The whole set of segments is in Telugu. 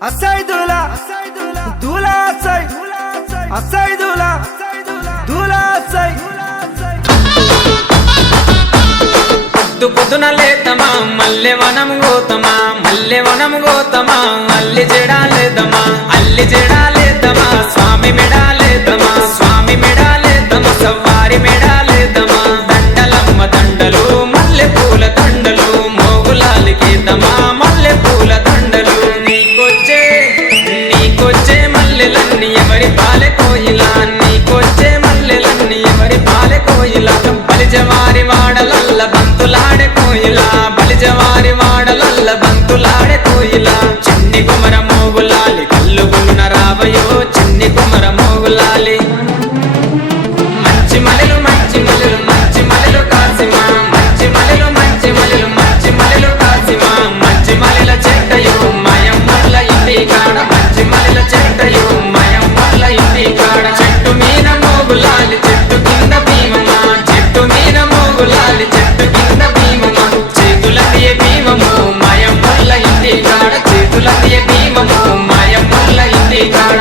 అసై దూలా దూలా అసై అసై దూలా దూలా అసై పొద్దున లేతమా మల్లె వనం గోతమా మల్లె వనం గోతమా అల్లి జడాలేదమా అల్లి జడాలేదమా స్వామి మెడాలేదమా స్వామి మెడాలేదమా సవ్వారి మెడాలేదమా దండలమ్మ దండలు మల్లె పూల దండలు మోగులాలికేదమా మల్లె పూల దండలు నీకొచ్చే మల్లెలన్నీ ఎవరి పాలె కోయిలా నీకొచ్చే మల్లెలన్నీ ఎవరి పాలె కోయిలా బలిజవారి వాడలల్ల బంతులాడే కోయిలా బలిజవారి వాడలల్ల బంతులాడే కోయిలా చిన్ని కుమర మోగులాలి కల్లు గులున రావయో చిన్ని కుమర మోగులాలి మంచి మలెలు మంచి మలెలు మంచి మలెలు కాసిమా మంచి మలెలు మంచి మలెలు మంచి మలెలు కాసిమా మంచి మలెల చెట్టయో మయమ్మల ఇంటి కాడ మంచి మలెల చెట్టయో మయమ్మల ఇంటి కాడ చెట్టు మీద మోగులాలి చెట్టు కింద భీమమా చెట్టు మీద మోగులాలి చెట్టు కింద భీమమా చేతులదియ భీమము మయమ్మల ఇంటి కాడ చేతులదియ భీమము మయమ్మల ఇంటి కాడ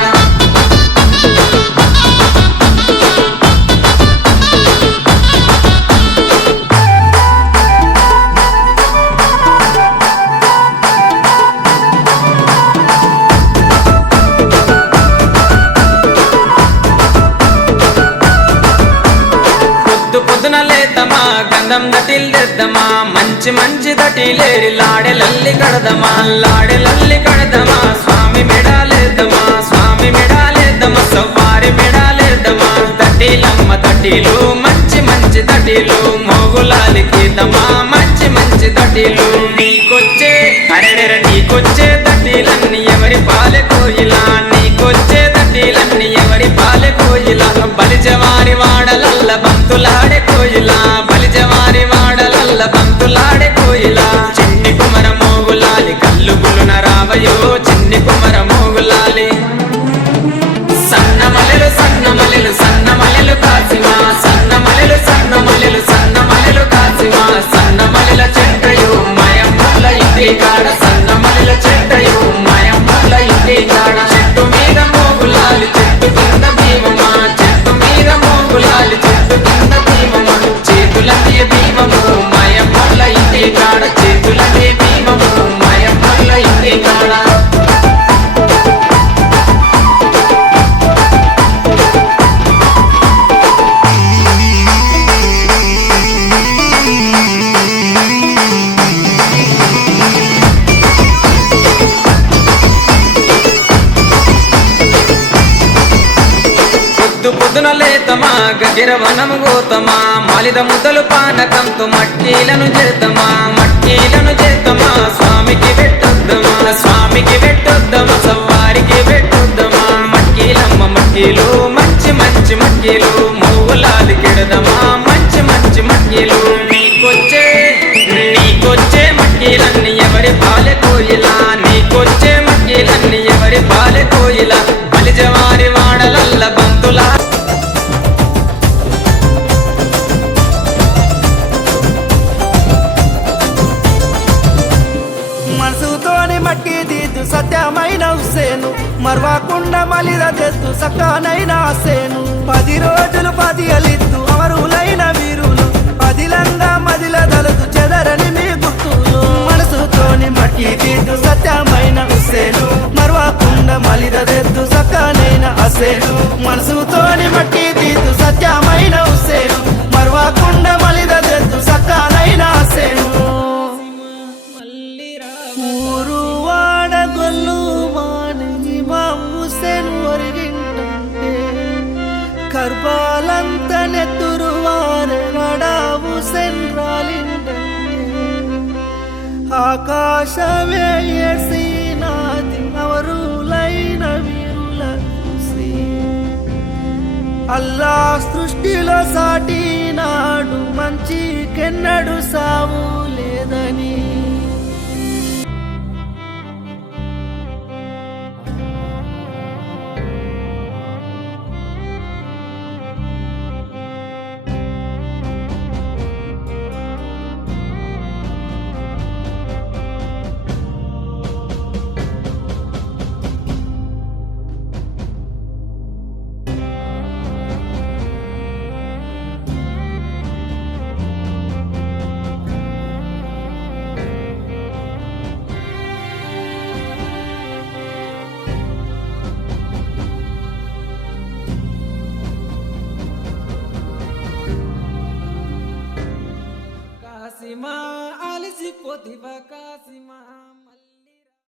పొద్దున లేతమా గంధం దటిల్దెద్దమా మంచి మంచి దటిలేరి లాడెలల్లి కడదమా లాడెలల్లి కడదమా స్వామి మెడాలేదమా స్వామి మెడాలేదమా సవ్వారి మెడాలేదమా దటిలమ్మ దటిలు మంచి మంచి దటిలు మోగులాలికేదమా మంచి మంచి దటిలు నీకొచ్చే అరెరెర నీకొచ్చే దటిలన్నీ ఎవరి పాలె కోయిలా నీకొచ్చే దటిలన్నీ ఎవరి పాలె కోయిలా బలిజవారి వాడలల్ల బంతులాడే కోయిలా బలిజవారి వాడలల్ల బంతులాడే కోయిలా చిన్ని కుమర మోగులాలి కల్లు గులున రావయో చిన్ని కుమర మోగులాలి సన్న మలెలు సన్న మలెలు సన్న మలెలు కాసిమా సన్న మలెలు సన్న మలెలు సన్న మలెలు కాసిమా సన్న మలెల చెట్టయో మయమ్మల ఇంటి కాడ సన్న మలెల చెట్టయో మయమ్మల ఇంటి కాడ చెట్టు మీద మోగులాలి చెట్టు కింద భీమమా చెట్టు మీద మోగులాలి చెట్టు కింద భీమమా చేతులదియ భీమము మయమ్మల ఇంటి కాడ చేతులదియ భీమము మయమ్మల ఇంటి కాడ పొద్దున లేతమా గగిరవనము గోతమా మాలిద ముద్దలు పానకంతో మట్టీలను చేద్దామా మట్టీలను చేద్దామా స్వామికి పెట్టొద్దమా స్వామికి పెట్టొద్దమా సవ్వారికి పెట్టొద్దమా మట్కీలమ్మ మట్కీలు మంచి మంచి మట్కీలు మూగులాలి కెడదమా మంచి మంచి మట్కీలు నీకొచ్చే మట్కీలన్నీ ఎవరి పాలె కోయిలా నీకొచ్చే మట్కీలన్నీ ఎవరి పాలె కోయిలా బలిజవారి వాడలల్ల బంతులా మనసుతోని మట్టి దిద్దు సత్యమైన హుస్సేను మరవకుండా మలిద తెద్దు సక్కనైన హుస్సేను 10 రోజులు 10 అలిద్దు అమరులైన వీరులు అదిలంగా మదిల దలదు చెదరని మీ గుర్తులు మనసుతోని మట్టి దిద్దు సత్యమైన హుస్సేను మరవకుండా మలిద తెద్దు సక్కనైన హుస్సేను మనసుతోని మట్టి దిద్దు సత్యమైన హుస్సేను మరవకుండా మలిద తెద్దు సక్కనైన హుస్సేను ఊరు వాడ గొల్లు మాని మా హుస్సేన్ ఒరిగింటే కర్బాలంత నెత్తురు వారే నడా హుస్సేన్ రాలింటే ఆకాశమే ఏసినాది అవరులైన వీరుల చూసి అల్లా సృష్టిలో సాటి నాడు మంచి కెన్నడు సావు లేదని దివ కాసి